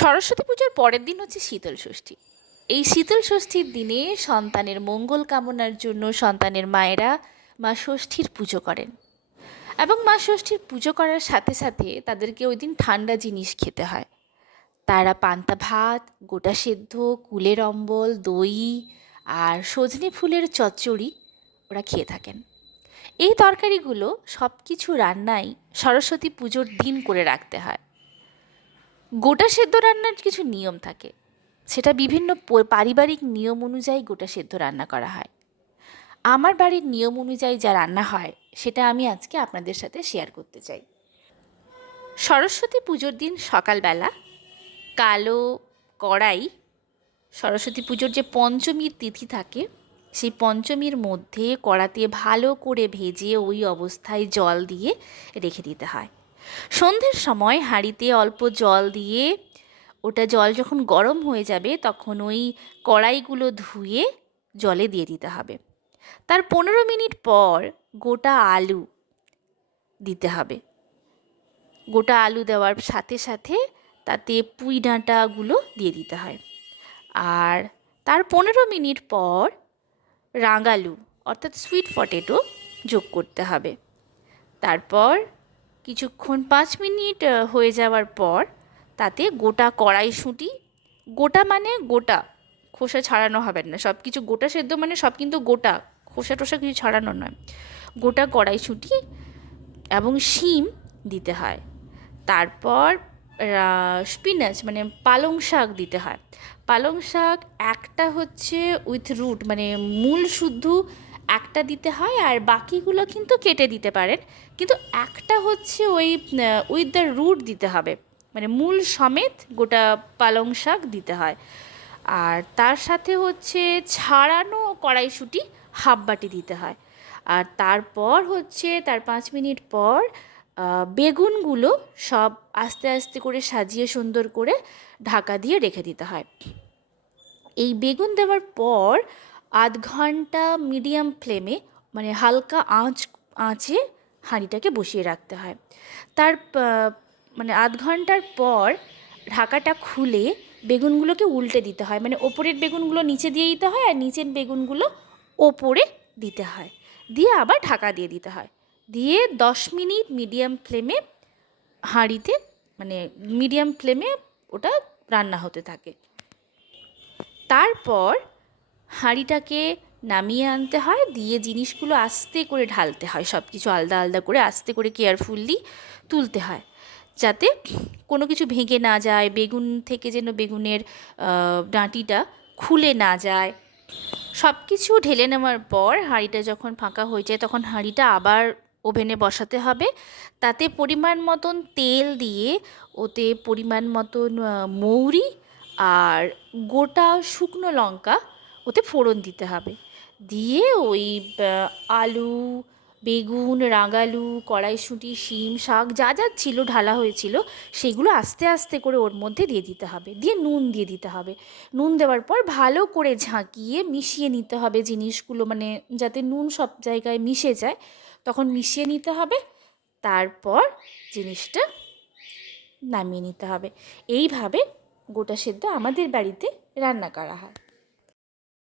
সরস্বতী পুজোর পরের দিন হচ্ছে শীতল ষষ্ঠী। এই শীতল ষষ্ঠীর দিনে সন্তানের মঙ্গল কামনার জন্য সন্তানের মায়েরা মা ষষ্ঠীর পুজো করেন, এবং মা ষষ্ঠীর পুজো করার সাথে সাথে তাদেরকে ওই দিন ঠান্ডা জিনিস খেতে হয়। তারা পান্তা ভাত, গোটা সেদ্ধ, কুলের অম্বল, দই আর সজনে ফুলের চচ্চড়ি ওরা খেয়ে থাকেন। এই তরকারিগুলো সব কিছু রান্নাই সরস্বতী পুজোর দিন করে রাখতে হয়। গোটা সেদ্ধ রান্নার কিছু নিয়ম থাকে, সেটা বিভিন্ন পারিবারিক নিয়ম অনুযায়ী গোটা সেদ্ধ রান্না করা হয়। আমার বাড়ির নিয়ম অনুযায়ী যা রান্না হয় সেটা আমি আজকে আপনাদের সাথে শেয়ার করতে চাই। সরস্বতী পুজোর দিন সকালবেলা কালো কড়াই, সরস্বতী পুজোর যে পঞ্চমীর তিথি থাকে সেই পঞ্চমীর মধ্যে কড়াতে ভালো করে ভেজে ওই অবস্থায় জল দিয়ে রেখে দিতে হয়। সন্ধ্যের সময় হাঁড়িতে অল্প জল দিয়ে ওটা জল যখন গরম হয়ে যাবে তখন ওই কড়াইগুলো ধুয়ে জলে দিয়ে দিতে হবে। তার 15 মিনিট পর গোটা আলু দিতে হবে। গোটা আলু দেওয়ার সাথে সাথে তাতে পুঁই ডাঁটাগুলো দিয়ে দিতে হয়। আর তার 15 মিনিট পর রাঙালু অর্থাৎ সুইট পটেটো যোগ করতে হবে। তারপর কিছুক্ষণ 5 মিনিট হয়ে যাওয়ার পর তাতে গোটা কড়াইশুঁটি, গোটা মানে গোটা, খোসা ছাড়ানো হবে না, সব কিছু গোটা সেদ্ধ মানে সব কিন্তু গোটা, খোসা টোসা কিছু ছাড়ানো নয়, গোটা কড়াইশুঁটি এবং শিম দিতে হয়। তারপর স্পিনাচ মানে পালং শাক দিতে হয়। পালং শাক একটা হচ্ছে উইথ রুট মানে মূল শুদ্ধ একটা দিতে হয়, আর বাকিগুলো কিন্তু কেটে দিতে পারেন, কিন্তু একটা হচ্ছে ওই উইথ দ্য রুট দিতে হবে, মানে মূল সমেত গোটা পালং শাক দিতে হয়। আর তার সাথে হচ্ছে ছাড়ানো কড়াইশুঁটি হাফ বাটি দিতে হয়। আর তারপর হচ্ছে তার 5 মিনিট পর বেগুনগুলো সব আস্তে আস্তে করে সাজিয়ে সুন্দর করে ঢাকা দিয়ে রেখে দিতে হয়। এই বেগুন দেওয়ার পর আধ ঘন্টা মিডিয়াম ফ্লেমে মানে হালকা আঁচে হাঁড়িটাকে বসিয়ে রাখতে হয়। তার মানে আধ ঘন্টার পর ঢাকাটা খুলে বেগুনগুলোকে উল্টে দিতে হয়, মানে ওপরের বেগুনগুলো নিচে দিয়ে দিতে হয় আর নিচের বেগুনগুলো ওপরে দিতে হয়, দিয়ে আবার ঢাকা দিয়ে দিতে হয়, দিয়ে 10 মিনিট মিডিয়াম ফ্লেমে হাঁড়িতে মানে মিডিয়াম ফ্লেমে ওটা রান্না হতে থাকে। তারপর হাঁড়িটাকে নামিয়ে আনতে হয়, দিয়ে জিনিসগুলো আস্তে করে ঢালতে হয়, সব কিছু আলাদা আলাদা করে আস্তে করে কেয়ারফুললি তুলতে হয়, যাতে কোনো কিছু ভেঙে না যায়, বেগুন থেকে যেন বেগুনের ডাঁটিটা খুলে না যায়। সব কিছু ঢেলে নেওয়ার পর হাঁড়িটা যখন ফাঁকা হয়ে যায় তখন হাঁড়িটা আবার ওভেনে বসাতে হবে। তাতে পরিমাণ মতন তেল দিয়ে ওতে পরিমাণ মতন মৌরি আর গোটা শুকনো লঙ্কা ওতে ফোড়ন দিতে হবে, দিয়ে ওই আলু, বেগুন, রাঙালু, কড়াইশুঁটি, শিম, শাক যা যা ছিল ঢালা হয়েছিল সেগুলো আস্তে আস্তে করে ওর মধ্যে দিয়ে দিতে হবে, দিয়ে নুন দিয়ে দিতে হবে। নুন দেওয়ার পর ভালো করে ঝাঁকিয়ে মিশিয়ে নিতে হবে জিনিসগুলো, মানে যাতে নুন সব জায়গায় মিশে যায়, তখন মিশিয়ে নিতে হবে। তারপর জিনিসটা নামিয়ে নিতে হবে। এইভাবে গোটা সেদ্ধ আমাদের বাড়িতে রান্না করা হয়।